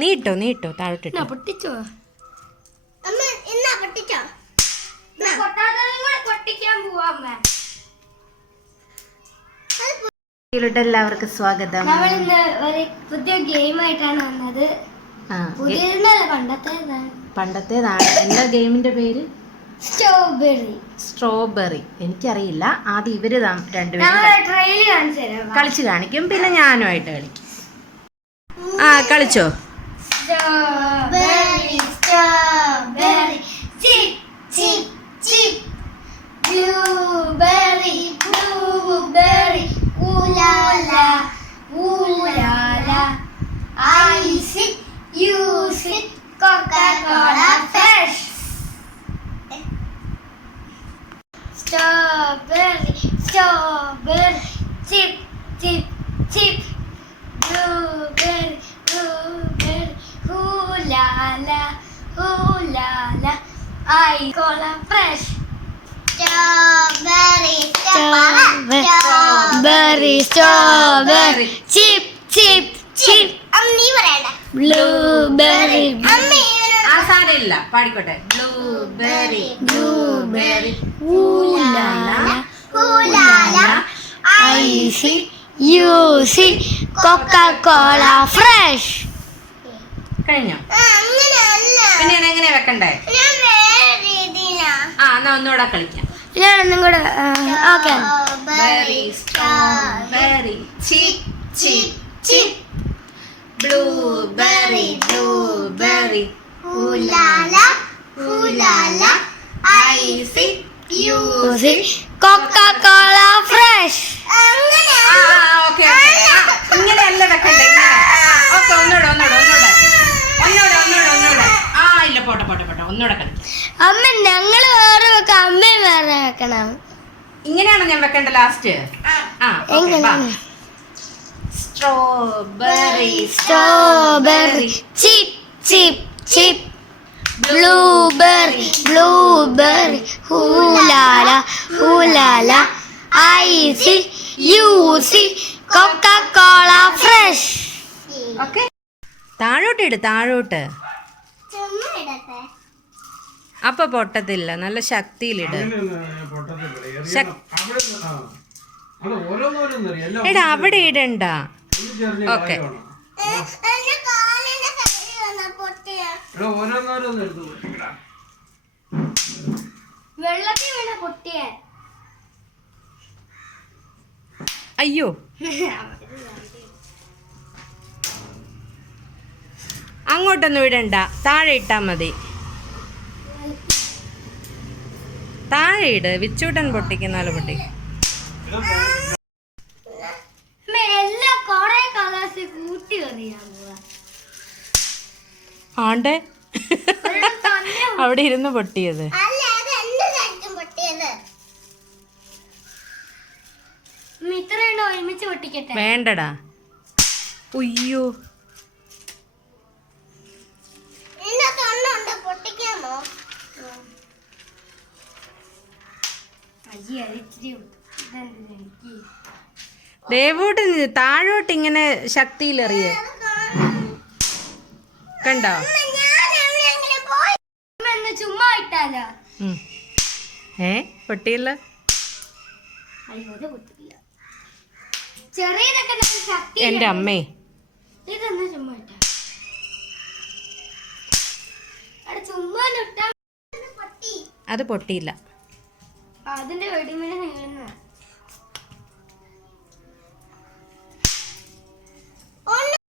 നീ ഇട്ടോ നീ ഇട്ടോ താഴോട്ടിട്ടോ. പൊട്ടിച്ചോ? അമ്മ എന്നാ പൊട്ടിച്ചോ? എല്ലാവർക്കും സ്വാഗതം. നമ്മൾ ഇന്ന് ഒരു പുതിയ ഗെയിം ആയിട്ടാണ് വന്നത് പണ്ടത്തേതാണ്. പണ്ടത്തേതാണ്. എന്താ ഗെയിമിന്റെ പേര്? സ്ട്രോബെറി സ്ട്രോബെറി എനിക്കറിയില്ല. ആദ്യം ഇവർ രണ്ടുപേരും കളിച്ചു കാണിക്കും. പിന്നെ ഞാനുമായിട്ട് കളിക്കും. ആ കളിച്ചോ Strawberry, strawberry, chip, chip, chip. Blueberry, blueberry, ooh la la, ooh la la. I sit, you sit, Coca-Cola fresh. Strawberry, strawberry, chip, chip, chip. Blueberry, blueberry, ooh la la, la. I cola fresh. Strawberry, Strawberry, strawberry, chip, chip, chip. അമ്മ പറയണ്ട Blueberry, അമ്മ ആ സാരമില്ല പാടിക്കോട്ടെ blueberry blueberry ooh la la, കൂലാല I see, കഴിഞ്ഞോ? പിന്നെ ഞാൻ എങ്ങനെ വെക്കണ്ടേ? ആ എന്നാ ഒന്നുകൂടെ കളിക്കാം. ഞാൻ ഒന്നും കൂടെ okay. Strawberry blueberry blueberry I see. അങ്ങനെ. ആ ഓക്കെ ഇങ്ങനെയല്ല വെക്കണ്ടേ ഇങ്ങനെ ഓക്കെ ഒന്നുകൂടെ ഒന്നുകൂടെ ഒന്നുകൂടെ ഒന്നുകൂടെ ഒന്നുകൂടെ ഒന്നുകൂടെ ആ ഇല്ല പോട്ടെ പോട്ടെ പോട്ടെ ഒന്നുകൂടെ കളിക്കാം അമ്മ ഞങ്ങൾ വേറെ വെക്കാം അമ്മയും വേറെ വെക്കണം. ഇങ്ങനെയാണോ ഞാൻ വെക്കേണ്ട ലാസ്റ്റ് ആ. എങ്ങനെ strawberry strawberry chip chip chip blueberry blueberry ooh la la ooh la la I see you see cola fresh okay താഴോട്ട് ഇട താഴോട്ട്. ചുമ്മാ ഇടട്ടെ. അപ്പൊ പൊട്ടത്തില്ല. നല്ല ശക്തിയിലിട. ശക്- എടാ അവിടെ ഇടണ്ട. ഓക്കെ. അയ്യോ. അങ്ങോട്ടൊന്നും ഇടണ്ട. താഴെ ഇട്ടാ മതി. താഴെ ഇട് വിച്ചൂട്ടൻ പൊട്ടിക്കുന്നാലും പൊട്ടി. ആണ്ടെ? അവിടെ ഇരുന്ന് പൊട്ടിയത്. വേണ്ടടാ. ഉയ്യോ. പൊട്ടിക്കാമോ അയ്യ അത് ഇച്ചിരി ഇതെന്തിനാ എനിക്ക് ദേവോട്ട് താഴോട്ട് ഇങ്ങനെ ശക്തിയിലെറിയ. കണ്ടോ. ഏ? പൊട്ടിയല്ലോ? എന്റെ അമ്മേ. അത് പൊട്ടിയില്ല. അതിന്റെ വെടിമീൻ നീളുന്ന